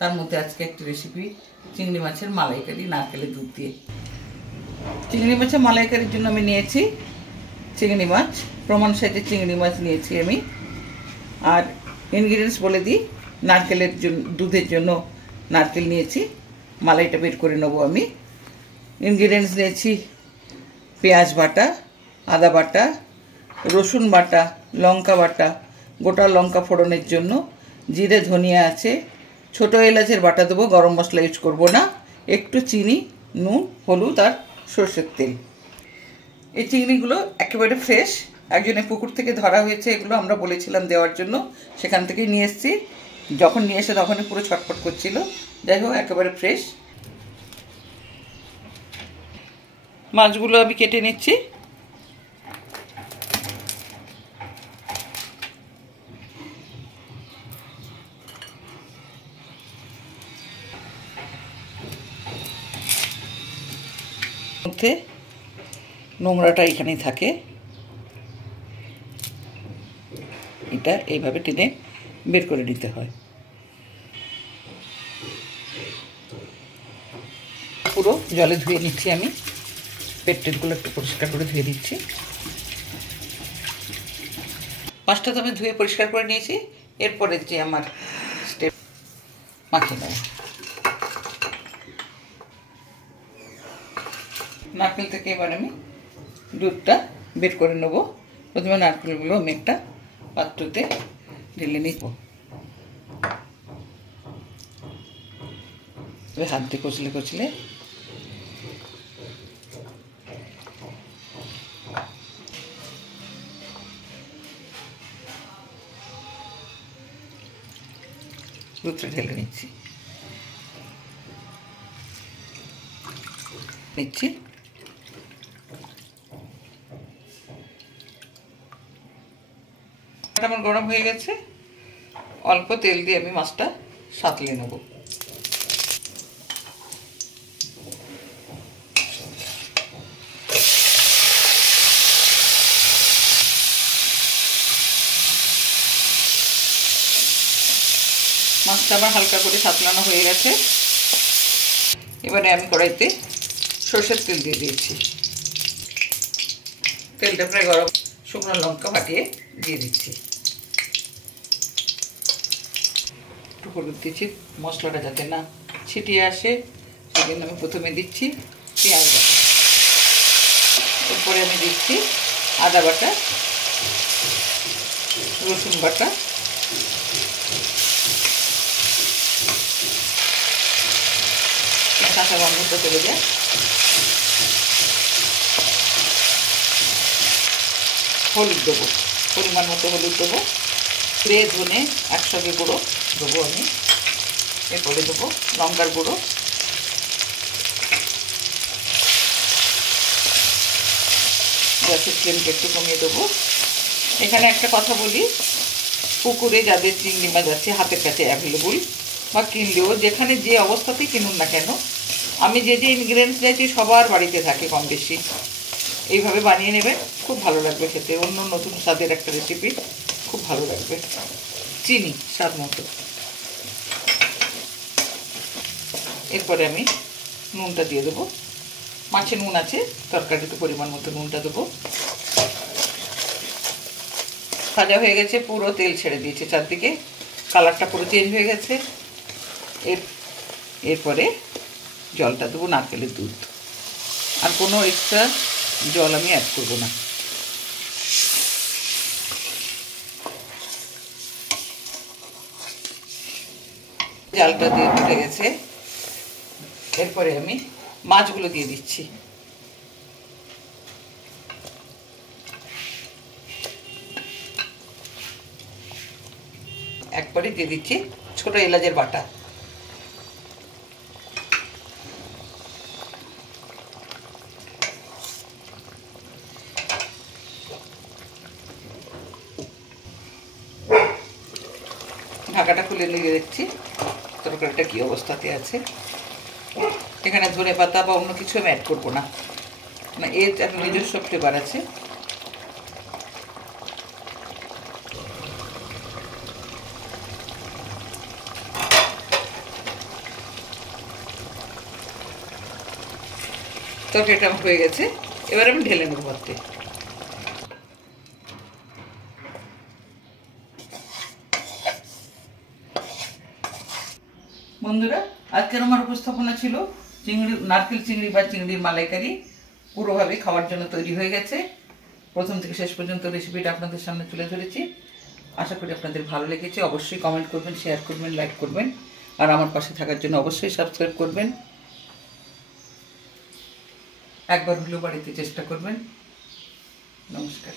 তার মধ্যে আজকে একটা রেসিপি চিংড়ি মাছের মালাইকারি নারকেলের দুধ দিয়ে। চিংড়ি মাছের মালাইকারির জন্য আমি নিয়েছি চিংড়ি মাছ, প্রমাণ সাইজের চিংড়ি মাছ নিয়েছি আমি। আর ইনগ্রিডিয়েন্টস বলে দিই, নারকেলের জন্য, দুধের জন্য নারকেল নিয়েছি, মালাইটা বের করে নেবো আমি। ইনগ্রিডিয়েন্টস নিয়েছি পেঁয়াজ বাটা, আদা বাটা, রসুন বাটা, লঙ্কা বাটা, গোটা লঙ্কা ফোড়নের জন্য, জিরে ধনিয়া আছে, ছোটো এলাচের বাটা দেবো, গরম মশলা ইউজ করব না, একটু চিনি, নুন, হলুদ আর সর্ষের তেল। এই চিংড়িগুলো একেবারে ফ্রেশ, একজনের পুকুর থেকে ধরা হয়েছে, এগুলো আমরা বলেছিলাম দেওয়ার জন্য, সেখান থেকেই নিয়ে এসেছি। যখন নিয়ে এসে তখনই পুরো ছটফট করছিল, যাই হোক একেবারে ফ্রেশ। মাছগুলো আমি কেটে নিচ্ছি। মধ্যে নোংরাটা এখানেই থাকে, এটা এইভাবে টেনে বের করে নিতে হয়। পুরো জলে ধুয়ে নিচ্ছি আমি, পেটগুলো একটু পরিষ্কার করে ধুয়ে দিচ্ছি। মাছটা তো আমি ধুয়ে পরিষ্কার করে নিয়েছি। এরপরে যে আমার স্টেপ মাখিয়ে নেব। নারকেল থেকে এবার আমি দুধটা বের করে নেব। প্রথমে নারকেলগুলো আমি একটা পাত্রতে ঢেলে নিব। হাত দিয়ে কচলে কচলে দুধটা ঢেলে নিচ্ছি। আমার গরম হয়ে গেছে, অল্প তেল দিয়ে আমি মাছটা সাঁতলে নেব। মাছটা আবার হালকা করে সাঁতলানো হয়ে গেছে। এবারে আমি কড়াইতে সরষের তেল দিয়ে দিয়েছি। তেলটা প্রায় গরম, শুকনো লঙ্কা ফাটিয়ে দিয়ে দিচ্ছি। একটু হলুদ দিচ্ছি, মশলাটা যাতে না ছিটিয়ে আসে সেজন্য আমি প্রথমে দিচ্ছি পেঁয়াজ বাটা, এরপরে আমি দিচ্ছি আদা বাটা, রসুন বাটা, কাঁচা গন্ধটা চলে যায়। হলুদ দেবো, পরিমাণ মতো হলুদ দেবো, জিরে ধনে একসঙ্গে গুঁড়ো দেবো আমি। এরপরে দেবো লঙ্কার গুঁড়ো, গ্যাসের ফ্লেমটা একটু কমিয়ে দেবো। এখানে একটা কথা বলি, পুকুরে যাদের চিংড়ি মাছ আছে হাতের কাছে অ্যাভেলেবল বা কিনলেও যেখানে যে অবস্থাতেই কিনুন না কেন, আমি যে যে ইনগ্রিডিয়েন্টস দিয়েছি সবার বাড়িতে থাকে কম বেশি। এইভাবে বানিয়ে নেবেন, খুব ভালো লাগবে খেতে। অন্য নতুন স্বাদের একটা রেসিপি, খুব ভালো লাগবে। চিনি স্বাদ মতো। এরপরে আমি নুনটা দিয়ে দেবো। মাছে নুন আছে, তরকারিতে পরিমাণ মতো নুনটা দেবো। ভাজা হয়ে গেছে, পুরো তেল ছেড়ে দিয়েছে চারদিকে, কালারটা পুরো চেঞ্জ হয়ে গেছে। এরপরে জলটা দেবো নারকেলের দুধ, আর কোনো এক্সট্রা জল আমি অ্যাড করব না। জালটা দিয়ে ফুটে গেছে, এরপরে আমি মাছগুলো দিয়ে দিচ্ছি। একবারে দিয়ে দিচ্ছি ছোটো এলাচের বাটা, ঢাকাটা খুলে নিয়ে দেখছি তরকারিটা কী অবস্থাতে আছে। এখানে ধনে পাতা বা অন্য কিছু আমি অ্যাড করবো না, এর একটা নিজস্ব ফ্লেভার আছে। তরকারিটা আমার হয়ে গেছে, এবার আমি ঢেলে নেব পাত্রে। বন্ধুরা, আজকের আমার উপস্থাপনা ছিল নারকেল চিংড়ি বা চিংড়ির মালাইকারি। পুরোভাবে খাওয়ার জন্য তৈরি হয়ে গেছে। প্রথম থেকে শেষ পর্যন্ত রেসিপিটা আপনাদের সামনে তুলে ধরেছি। আশা করি আপনাদের ভালো লেগেছে। অবশ্যই কমেন্ট করবেন, শেয়ার করবেন, লাইক করবেন, আর আমার পাশে থাকার জন্য অবশ্যই সাবস্ক্রাইব করবেন। একবার হলেও বাড়িতে চেষ্টা করবেন। নমস্কার।